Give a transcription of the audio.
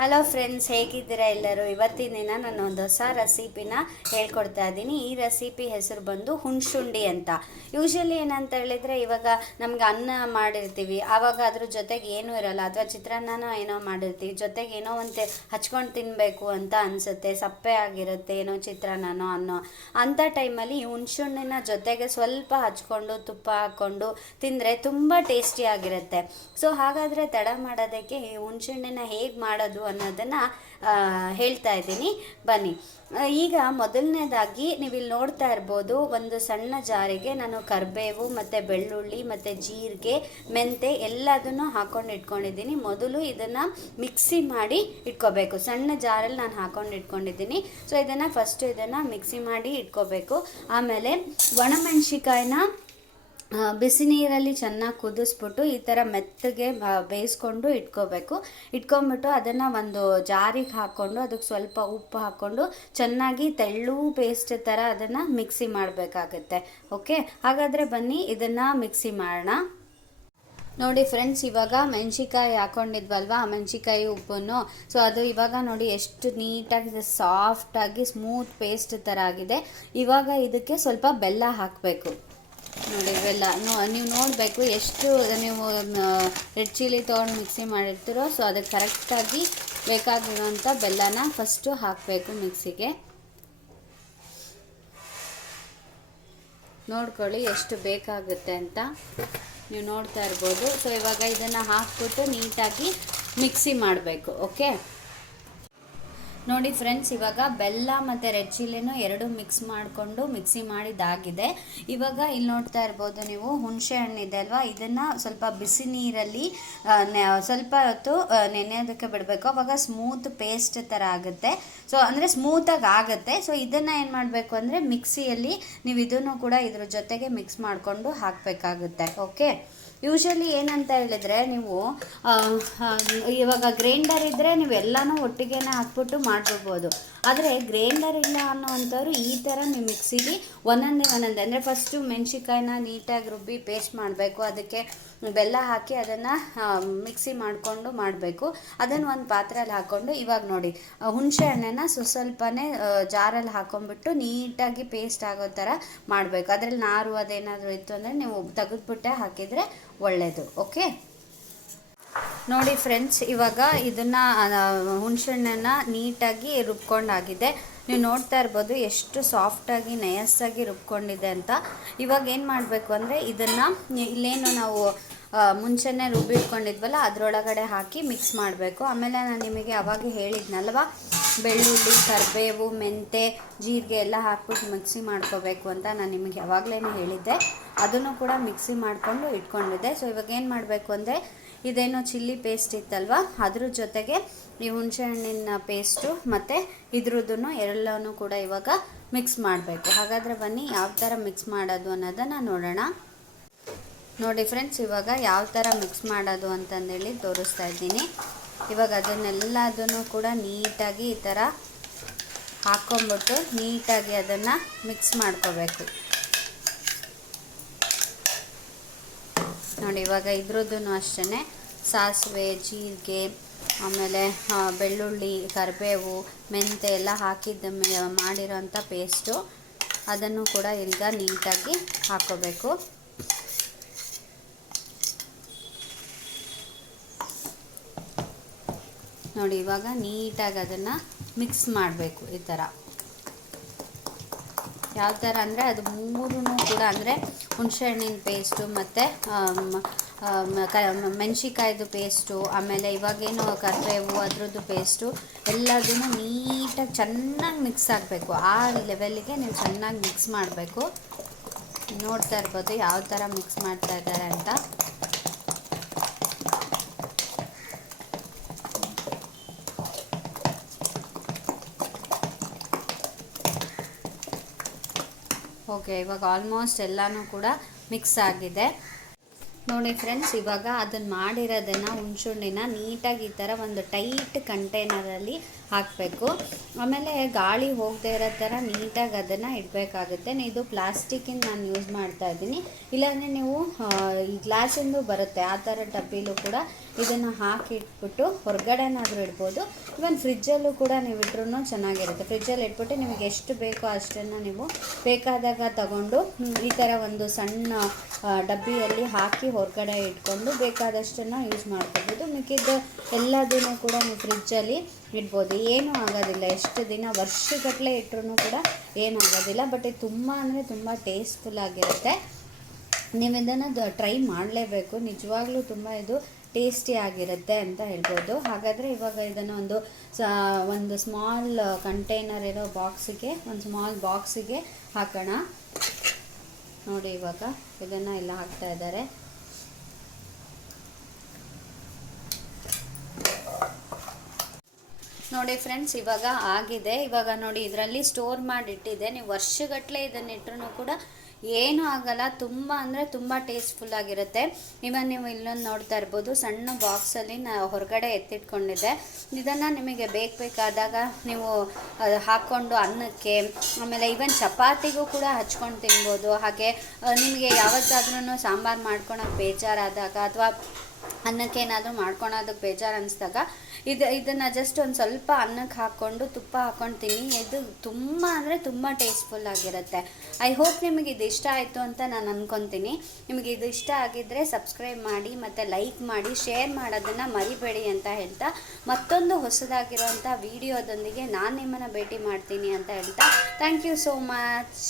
Hello friends ಹೇಗಿದ್ದೀರಾ ಎಲ್ಲರೂ? ಇವತ್ತಿನ ದಿನ ನಾನು ಒಂದು ಹೊಸ ರೆಸಿಪಿನ ಹೇಳ್ಕೊಡ್ತಾ ಇದ್ದೀನಿ. ಈ ರೆಸಿಪಿ ಹೆಸರು ಬಂದು ಹುಣ್ಶುಂಡಿ ಅಂತ. ಯೂಶಲಿ ಏನಂತ ಹೇಳಿದರೆ ಇವಾಗ ನಮ್ಗೆ ಅನ್ನ ಮಾಡಿರ್ತೀವಿ. ಆವಾಗ ಅದ್ರ ಜೊತೆಗೆ ಏನೂ ಇರಲ್ಲ. ಅಥವಾ ಚಿತ್ರಾನ್ನನೋ ಏನೋ ಮಾಡಿರ್ತೀವಿ. ಜೊತೆಗೆ ಏನೋ ಒಂದು ಹಚ್ಕೊಂಡು ತಿನ್ನಬೇಕು ಅಂತ ಅನಿಸುತ್ತೆ. ಸಪ್ಪೆ ಆಗಿರುತ್ತೆ, ಏನೋ ಚಿತ್ರಾನ್ನನೋ ಅನ್ನೋ. ಅಂಥ ಟೈಮಲ್ಲಿ ಈ ಹುಣ್ಶುಣ್ಣಿನ ಜೊತೆಗೆ ಸ್ವಲ್ಪ ಹಚ್ಕೊಂಡು, ತುಪ್ಪ ಹಾಕ್ಕೊಂಡು ತಿಂದರೆ ತುಂಬ ಟೇಸ್ಟಿಯಾಗಿರುತ್ತೆ ಸೊ ಹಾಗಾದರೆ ತಡ ಮಾಡೋದಕ್ಕೆ ಈ ಹುಣ್ಸುಂಡಿನ ಹೇಗೆ ಮಾಡೋದು ಅನ್ನೋದನ್ನು ಹೇಳ್ತಾ ಇದ್ದೀನಿ. ಬನ್ನಿ. ಈಗ ಮೊದಲನೇದಾಗಿ ನೀವು ಇಲ್ಲಿ ನೋಡ್ತಾ ಇರ್ಬೋದು, ಒಂದು ಸಣ್ಣ ಜಾರಿಗೆ ನಾನು ಕರಿಬೇವು ಮತ್ತು ಬೆಳ್ಳುಳ್ಳಿ ಮತ್ತು ಜೀರಿಗೆ, ಮೆಂತೆ ಎಲ್ಲದನ್ನು ಹಾಕೊಂಡು ಇಟ್ಕೊಂಡಿದ್ದೀನಿ. ಮೊದಲು ಇದನ್ನು ಮಿಕ್ಸಿ ಮಾಡಿ ಇಟ್ಕೋಬೇಕು. ಸಣ್ಣ ಜಾರಲ್ಲಿ ನಾನು ಹಾಕೊಂಡು ಇಟ್ಕೊಂಡಿದ್ದೀನಿ. ಸೊ ಇದನ್ನು ಫಸ್ಟು ಇದನ್ನು ಮಿಕ್ಸಿ ಮಾಡಿ ಇಟ್ಕೋಬೇಕು. ಆಮೇಲೆ ಒಣಮೆಣ್ಸಿಕಾಯಿನ ಬಿಸಿ ನೀರಲ್ಲಿ ಚೆನ್ನಾಗಿ ಕುದಿಸ್ಬಿಟ್ಟು ಈ ಥರ ಮೆತ್ತಗೆ ಬೇಯಿಸ್ಕೊಂಡು ಇಟ್ಕೋಬೇಕು. ಇಟ್ಕೊಂಬಿಟ್ಟು ಅದನ್ನು ಒಂದು ಜಾರಿಗೆ ಹಾಕ್ಕೊಂಡು ಅದಕ್ಕೆ ಸ್ವಲ್ಪ ಉಪ್ಪು ಹಾಕ್ಕೊಂಡು ಚೆನ್ನಾಗಿ ತೆಳ್ಳು ಪೇಸ್ಟ್ ಥರ ಅದನ್ನು ಮಿಕ್ಸಿ ಮಾಡಬೇಕಾಗತ್ತೆ. ಓಕೆ ಹಾಗಾದರೆ ಬನ್ನಿ, ಇದನ್ನು ಮಿಕ್ಸಿ ಮಾಡೋಣ. ನೋಡಿ ಫ್ರೆಂಡ್ಸ್ ಇವಾಗ ಮೆಣಸಿಕಾಯಿ ಹಾಕೊಂಡಿದ್ವಲ್ವಾ? ಆ ಮೆಣಸಿಕಾಯಿ ಉಪ್ಪನ್ನು. ಸೊ ಅದು ಇವಾಗ ನೋಡಿ ಎಷ್ಟು ನೀಟಾಗಿ ಸಾಫ್ಟಾಗಿ ಸ್ಮೂತ್ ಪೇಸ್ಟ್ ಥರ ಆಗಿದೆ. ಇವಾಗ ಇದಕ್ಕೆ ಸ್ವಲ್ಪ ಬೆಲ್ಲ ಹಾಕಬೇಕು. ನೋಡಿ, ಇವೆಲ್ಲ ನೋ, ನೀವು ನೋಡಬೇಕು ಎಷ್ಟು ನೀವು ರೆಡ್ ಚಿಲ್ಲಿ ತೊಗೊಂಡು ಮಿಕ್ಸಿ ಮಾಡಿರ್ತೀರೋ, ಸೊ ಅದಕ್ಕೆ ಕರೆಕ್ಟಾಗಿ ಬೇಕಾಗಿರೋಂಥ ಬೆಲ್ಲನ ಫಸ್ಟು ಹಾಕಬೇಕು ಮಿಕ್ಸಿಗೆ. ನೋಡ್ಕೊಳ್ಳಿ ಎಷ್ಟು ಬೇಕಾಗುತ್ತೆ ಅಂತ. ನೀವು ನೋಡ್ತಾ ಇರ್ಬೋದು. ಸೊ ಇವಾಗ ಇದನ್ನು ಹಾಕ್ಬಿಟ್ಟು ನೀಟಾಗಿ ಮಿಕ್ಸಿ ಮಾಡಬೇಕು, ಓಕೆ? ನೋಡಿ ಫ್ರೆಂಡ್ಸ್ ಇವಾಗ ಬೆಲ್ಲ ಮತ್ತು ರೆಡ್ ಚಿಲ್ಲಿನೂ ಎರಡು ಮಿಕ್ಸ್ ಮಾಡಿಕೊಂಡು ಮಿಕ್ಸಿ ಮಾಡಿದಾಗಿದೆ ಇವಾಗ ಇಲ್ಲಿ ನೋಡ್ತಾ ಇರ್ಬೋದು ನೀವು ಹುಣಸೆ ಹಣ್ಣಿದೆ ಅಲ್ವಾ? ಇದನ್ನು ಸ್ವಲ್ಪ ಬಿಸಿ ನೀರಲ್ಲಿ ಸ್ವಲ್ಪ ಹೊತ್ತು ನೆನೆಯೋದಕ್ಕೆ ಬಿಡಬೇಕು. ಅವಾಗ ಸ್ಮೂತ್ ಪೇಸ್ಟ್ ಥರ ಆಗುತ್ತೆ. ಸೊ ಅಂದರೆ ಸ್ಮೂತಾಗಿ ಆಗುತ್ತೆ. ಸೊ ಇದನ್ನು ಏನು ಮಾಡಬೇಕು ಅಂದರೆ ಮಿಕ್ಸಿಯಲ್ಲಿ ನೀವು ಇದನ್ನು ಕೂಡ ಇದ್ರ ಜೊತೆಗೆ ಮಿಕ್ಸ್ ಮಾಡಿಕೊಂಡು ಹಾಕಬೇಕಾಗುತ್ತೆ. ಓಕೆ ಯೂಶಲಿ ಏನಂತ ಹೇಳಿದ್ರೆ ನೀವು ಇವಾಗ ಗ್ರೈಂಡರ್ ಇದ್ದರೆ ನೀವು ಎಲ್ಲನೂ ಒಟ್ಟಿಗೆನೇ ಹಾಕ್ಬಿಟ್ಟು ಮಾಡ್ಬಿಡ್ಬೋದು ಆದರೆ ಗ್ರೈಂಡರ್ ಇಲ್ಲ ಅನ್ನೋವಂಥವ್ರು ಈ ಥರ ನೀವು ಮಿಕ್ಸಿಗೆ ಒಂದೊಂದೇ ಒಂದೊಂದೇ. ಅಂದರೆ ಫಸ್ಟು ಮೆಣಸಿಕಾಯಿನ ನೀಟಾಗಿ ರುಬ್ಬಿ ಪೇಸ್ಟ್ ಮಾಡಬೇಕು. ಅದಕ್ಕೆ ಬೆಲ್ಲ ಹಾಕಿ ಅದನ್ನು ಮಿಕ್ಸಿ ಮಾಡಿಕೊಂಡು ಮಾಡಬೇಕು. ಅದನ್ನು ಒಂದು ಪಾತ್ರೆಯಲ್ಲಿ ಹಾಕ್ಕೊಂಡು ಇವಾಗ ನೋಡಿ ಹುಣಸೆ ಹಣ್ಣನ್ನು ಸ್ವಸ್ವಲ್ಪನೇ ಜಾರಲ್ಲಿ ಹಾಕೊಂಡ್ಬಿಟ್ಟು ನೀಟಾಗಿ ಪೇಸ್ಟ್ ಆಗೋ ಥರ ಮಾಡಬೇಕು. ಅದರಲ್ಲಿ ನಾರು ಅದೇನಾದರೂ ಇತ್ತು ಅಂದರೆ ನೀವು ತೆಗೆದುಬಿಟ್ಟೆ ಹಾಕಿದರೆ ಒಳ್ಳೆಯದು ಓಕೆ ನೋಡಿ ಫ್ರೆಂಡ್ಸ್ ಇವಾಗ ಇದನ್ನು ಹುಣ್ಸೆಹಣ್ಣನ್ನು ನೀಟಾಗಿ ರುಬ್ಕೊಂಡಾಗಿದೆ. ನೀವು ನೋಡ್ತಾ ಇರ್ಬೋದು ಎಷ್ಟು ಸಾಫ್ಟಾಗಿ ನಯಸ್ಸಾಗಿ ರುಬ್ಕೊಂಡಿದೆ ಅಂತ. ಇವಾಗ ಏನು ಮಾಡಬೇಕು ಅಂದರೆ, ಇದನ್ನು ಇಲ್ಲೇನು ನಾವು ಮುಂಚೆನೆ ರುಬ್ಬಿಟ್ಕೊಂಡಿದ್ವಲ್ಲ, ಅದರೊಳಗಡೆ ಹಾಕಿ ಮಿಕ್ಸ್ ಮಾಡಬೇಕು. ಆಮೇಲೆ ನಾನು ನಿಮಗೆ ಅವಾಗ ಹೇಳಿದ್ನಲ್ವ, ಬೆಳ್ಳುಳ್ಳಿ, ಕರಿಬೇವು, ಮೆಂತೆ, ಜೀರಿಗೆ ಎಲ್ಲ ಹಾಕ್ಬಿಟ್ಟು ಮಿಕ್ಸಿ ಮಾಡ್ಕೋಬೇಕು ಅಂತ ನಾನು ನಿಮಗೆ ಯಾವಾಗಲೇ ಹೇಳಿದ್ದೆ. ಅದನ್ನು ಕೂಡ ಮಿಕ್ಸಿ ಮಾಡಿಕೊಂಡು ಇಟ್ಕೊಂಡಿದ್ದೆ. ಸೊ ಇವಾಗ ಏನು ಮಾಡಬೇಕು ಅಂದರೆ ಇದೇನೋ ಚಿಲ್ಲಿ ಪೇಸ್ಟ್ ಇತ್ತಲ್ವ? ಅದ್ರ ಜೊತೆಗೆ ಈ ಹುಣಸೆ ಹಣ್ಣಿನ ಪೇಸ್ಟು ಮತ್ತು ಇದ್ರದ್ದು ಎಲ್ಲನೂ ಕೂಡ ಇವಾಗ ಮಿಕ್ಸ್ ಮಾಡಬೇಕು. ಹಾಗಾದರೆ ಬನ್ನಿ, ಯಾವ ಥರ ಮಿಕ್ಸ್ ಮಾಡೋದು ಅನ್ನೋದನ್ನು ನೋಡೋಣ. ನೋಡಿ ಫ್ರೆಂಡ್ಸ್, ಇವಾಗ ಯಾವ ಥರ ಮಿಕ್ಸ್ ಮಾಡೋದು ಅಂತಂದೇಳಿ ತೋರಿಸ್ತಾ ಇದ್ದೀನಿ. ಇವಾಗ ಅದನ್ನೆಲ್ಲದನ್ನು ಕೂಡ ನೀಟಾಗಿ ಈ ಥರ ಹಾಕ್ಕೊಂಬಿಟ್ಟು ನೀಟಾಗಿ ಅದನ್ನು ಮಿಕ್ಸ್ ಮಾಡ್ಕೋಬೇಕು. ನೋಡಿ, ಇವಾಗ ಇದ್ರದ್ದು ಅಷ್ಟೇ ಸಾಸಿವೆ, ಜೀರಿಗೆ, ಆಮೇಲೆ ಬೆಳ್ಳುಳ್ಳಿ, ಕರಿಬೇವು, ಮೆಂತೆ ಎಲ್ಲ ಹಾಕಿದ್ದ ಮಾಡಿರೋಂಥ ಪೇಸ್ಟು. ಅದನ್ನು ಕೂಡ ಈಗ ನೀಟಾಗಿ ಹಾಕೋಬೇಕು. ನೋಡಿ, ಇವಾಗ ನೀಟಾಗಿ ಅದನ್ನು ಮಿಕ್ಸ್ ಮಾಡಬೇಕು ಈ ಥರ. ಯಾವ ಥರ ಅಂದರೆ ಅದು ಮೂರೂ ಕೂಡ ಅಂದರೆ ಹುಣಸೆಹಣ್ಣಿನ ಪೇಸ್ಟು ಮತ್ತು ಕ ಮೆಣಸಿಕಾಯ್ದು ಪೇಸ್ಟು ಆಮೇಲೆ ಇವಾಗೇನು ಕರಿಬೇವು ಅದ್ರದ್ದು ಪೇಸ್ಟು ಎಲ್ಲದನ್ನು ನೀಟಾಗಿ ಚೆನ್ನಾಗಿ ಮಿಕ್ಸ್ ಆಗಬೇಕು. ಆ ಲೆವೆಲ್ಗೆ ನೀವು ಚೆನ್ನಾಗಿ ಮಿಕ್ಸ್ ಮಾಡಬೇಕು. ನೋಡ್ತಾ ಇರ್ಬೋದು ಯಾವ ಥರ ಮಿಕ್ಸ್ ಮಾಡ್ತಾ ಇದ್ದಾರೆ ಅಂತ. ಓಕೆ ಇವಾಗ ಆಲ್ಮೋಸ್ಟ್ ಎಲ್ಲನೂ ಕೂಡ ಮಿಕ್ಸ್ ಆಗಿದೆ. ನೋಡಿ ಫ್ರೆಂಡ್ಸ್ ಇವಾಗ ಅದನ್ನು ಮಾಡಿರೋದನ್ನು ಹುಣ್ಸುಣ್ಣಿನ ನೀಟಾಗಿ ಈ ಥರ ಒಂದು ಟೈಟ್ ಕಂಟೈನರಲ್ಲಿ ಹಾಕಬೇಕು. ಆಮೇಲೆ ಗಾಳಿ ಹೋಗದೇ ಇರೋ ಥರ ನೀಟಾಗಿ ಅದನ್ನು ಇಡಬೇಕಾಗುತ್ತೆ. ಇದು ಪ್ಲಾಸ್ಟಿಕ್ಕಿನ ನಾನು ಯೂಸ್ ಮಾಡ್ತಾ ಇದ್ದೀನಿ. ಇಲ್ಲಾಂದರೆ ನೀವು ಈ ಗ್ಲಾಸಿಂದು ಬರುತ್ತೆ. ಆ ಥರ ಡಬ್ಬಿಲೂ ಕೂಡ ಇದನ್ನು ಹಾಕಿ ಇಟ್ಬಿಟ್ಟು ಹೊರಗಡೆನಾದರೂ ಇಡ್ಬೋದು. ಇವನ್ ಫ್ರಿಜ್ಜಲ್ಲೂ ಕೂಡ ನೀವು ಇಟ್ರೂ ಚೆನ್ನಾಗಿರುತ್ತೆ. ಫ್ರಿಜ್ಜಲ್ಲಿ ಇಟ್ಬಿಟ್ಟು ನಿಮಗೆ ಎಷ್ಟು ಬೇಕೋ ಅಷ್ಟನ್ನು ನೀವು ಬೇಕಾದಾಗ ತಗೊಂಡು, ಈ ಥರ ಒಂದು ಸಣ್ಣ ಡಬ್ಬಿಯಲ್ಲಿ ಹಾಕಿ ಹೊರಗಡೆ ಇಟ್ಕೊಂಡು ಬೇಕಾದಷ್ಟನ್ನು ಯೂಸ್ ಮಾಡ್ಕೋಬೋದು. ಮಿಕ್ಕಿದ್ದು ಎಲ್ಲದನ್ನು ಕೂಡ ನೀವು ಫ್ರಿಜ್ಜಲ್ಲಿ ಇಡ್ಬೋದು. ಏನೂ ಆಗೋದಿಲ್ಲ. ಎಷ್ಟು ದಿನ ವರ್ಷಗಟ್ಟಲೆ ಇಟ್ಟರು ಕೂಡ ಏನು ಆಗೋದಿಲ್ಲ. ಬಟ್ ಇದು ತುಂಬ ಅಂದರೆ ತುಂಬ ಟೇಸ್ಟ್ಫುಲ್ ಆಗಿರುತ್ತೆ. ನೀವು ಇದನ್ನು ಟ್ರೈ ಮಾಡಲೇಬೇಕು. ನಿಜವಾಗ್ಲೂ ತುಂಬ ಇದು ಟೇಸ್ಟಿ ಆಗಿರುತ್ತೆ ಅಂತ ಹೇಳ್ಬೋದು. ಹಾಗಾದರೆ ಇವಾಗ ಇದನ್ನು ಒಂದು ಸ, ಒಂದು ಸ್ಮಾಲ್ ಕಂಟೈನರ್ ಇರೋ ಬಾಕ್ಸಿಗೆ ಒಂದು ಸ್ಮಾಲ್ ಬಾಕ್ಸಿಗೆ ಹಾಕೋಣ. ನೋಡಿ ಇವಾಗ ಇದನ್ನು ಎಲ್ಲ ಹಾಕ್ತಾ ಇದ್ದಾರೆ. ನೋಡಿ ಫ್ರೆಂಡ್ಸ್ ಇವಾಗ ಆಗಿದೆ. ಇವಾಗ ನೋಡಿ ಇದರಲ್ಲಿ ಸ್ಟೋರ್ ಮಾಡಿ ಇಟ್ಟಿದೆ ನೀವು ವರ್ಷಗಟ್ಟಲೆ ಇದನ್ನಿಟ್ರೂ ಕೂಡ ಏನೂ ಆಗಲ್ಲ. ತುಂಬ ಅಂದರೆ ತುಂಬ ಟೇಸ್ಟ್ಫುಲ್ ಆಗಿರುತ್ತೆ. ಇವಾಗ ನೀವು ಇಲ್ಲೊಂದು ನೋಡ್ತಾ ಇರ್ಬೋದು. ಸಣ್ಣ ಬಾಕ್ಸಲ್ಲಿ ನಾ ಹೊರಗಡೆ ಎತ್ತಿಟ್ಕೊಂಡಿದ್ದೆ. ಇದನ್ನು ನಿಮಗೆ ಬೇಕು ಬೇಕಾದಾಗ ನೀವು ಹಾಕ್ಕೊಂಡು ಅನ್ನಕ್ಕೆ, ಆಮೇಲೆ ಈವನ್ ಚಪಾತಿಗೂ ಕೂಡ ಹಚ್ಕೊಂಡು ತಿನ್ಬೋದು. ಹಾಗೆ ನಿಮಗೆ ಯಾವತ್ತಾದ್ರೂ ಸಾಂಬಾರು ಮಾಡ್ಕೊಳಕ್ಕೆ ಬೇಜಾರಾದಾಗ ಅಥವಾ ಅನ್ನಕ್ಕೆ ಏನಾದರೂ ಮಾಡ್ಕೊಳೋದಕ್ಕೆ ಬೇಜಾರು ಅನಿಸ್ದಾಗ ಇದು, ಇದನ್ನು ಜಸ್ಟ್ ಒಂದು ಸ್ವಲ್ಪ ಅನ್ನಕ್ಕೆ ಹಾಕ್ಕೊಂಡು ತುಪ್ಪ ಹಾಕ್ಕೊಂಡು ಇದು ತುಂಬ ಅಂದರೆ ತುಂಬ ಟೇಸ್ಟ್ಫುಲ್ ಆಗಿರುತ್ತೆ. ಐ ಹೋಪ್ ನಿಮಗೆ ಇದು ಇಷ್ಟ ಆಯಿತು ಅಂತ ನಾನು ಅಂದ್ಕೊತೀನಿ ನಿಮಗೆ ಇದು ಇಷ್ಟ ಆಗಿದ್ದರೆ ಸಬ್ಸ್ಕ್ರೈಬ್ ಮಾಡಿ ಮತ್ತು ಲೈಕ್ ಮಾಡಿ ಶೇರ್ ಮಾಡೋದನ್ನು ಮರಿಬೇಡಿ ಅಂತ ಹೇಳ್ತಾ ಮತ್ತೊಂದು ಹೊಸದಾಗಿರುವಂಥ ವಿಡಿಯೋದೊಂದಿಗೆ ನಾನು ನಿಮ್ಮನ್ನು ಭೇಟಿ ಮಾಡ್ತೀನಿ ಅಂತ ಹೇಳ್ತಾ. Thank you so much